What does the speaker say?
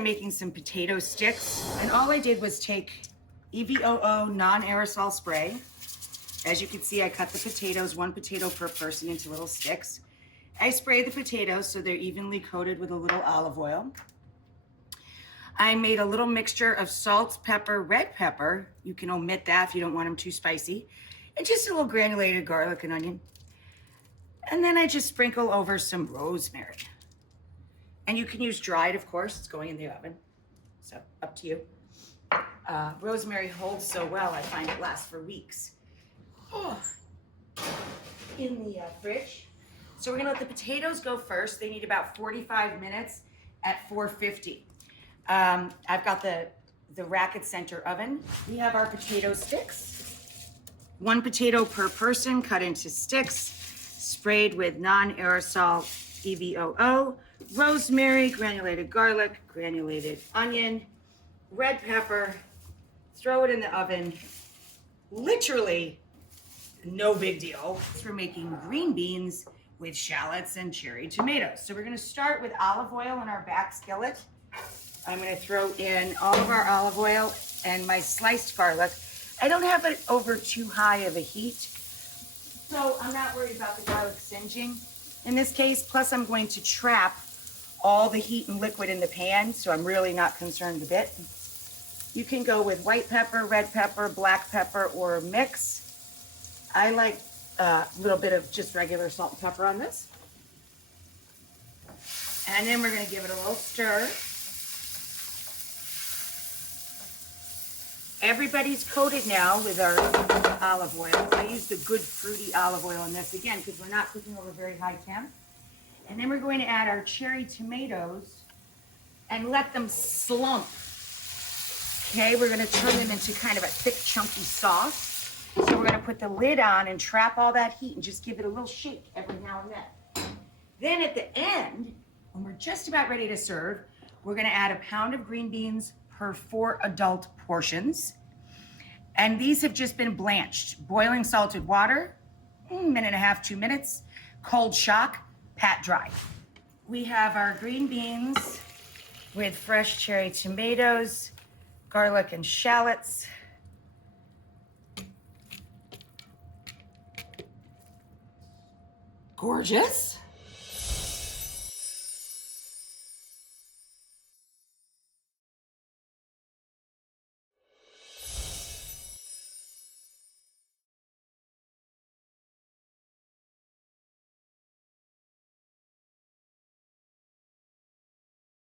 I'm making some potato sticks, and all I did was take EVOO non-aerosol spray. As you can see, I cut the potatoes, 1 potato per person, into little sticks. I spray the potatoes so they're evenly coated with a little olive oil. I made a little mixture of salt, pepper, red pepper. You can omit that if you don't want them too spicy. And just a little granulated garlic and onion. And then I just sprinkle over some rosemary. And you can use dried, of course. It's going in the oven. So up to you. Rosemary holds so well, I find it lasts for weeks. Oh, in the fridge. So we're gonna let the potatoes go first. They need about 45 minutes at 450. I've got the Racket Center oven. We have our potato sticks. 1 potato per person, cut into sticks, sprayed with non-aerosol EVOO, rosemary, granulated garlic, granulated onion, red pepper. Throw it in the oven. Literally no big deal. We're making green beans with shallots and cherry tomatoes. So we're gonna start with olive oil in our back skillet. I'm gonna throw in all of our olive oil and my sliced garlic. I don't have it over too high of a heat, so I'm not worried about the garlic singeing in this case. Plus I'm going to trap all the heat and liquid in the pan, so I'm really not concerned a bit. You can go with white pepper, red pepper, black pepper, or mix. I like a little bit of just regular salt and pepper on this. And then we're gonna give it a little stir. Everybody's coated now with our olive oil. I used a good fruity olive oil in this, again, because we're not cooking over very high temp. And then we're going to add our cherry tomatoes and let them slump. Okay, we're gonna turn them into kind of a thick, chunky sauce. So we're gonna put the lid on and trap all that heat and just give it a little shake every now and then. Then at the end, when we're just about ready to serve, we're gonna add a pound of green beans per 4 adult portions. And these have just been blanched. Boiling salted water, 1.5 to 2 minutes. Cold shock, pat dry. We have our green beans with fresh cherry tomatoes, garlic and shallots. Gorgeous.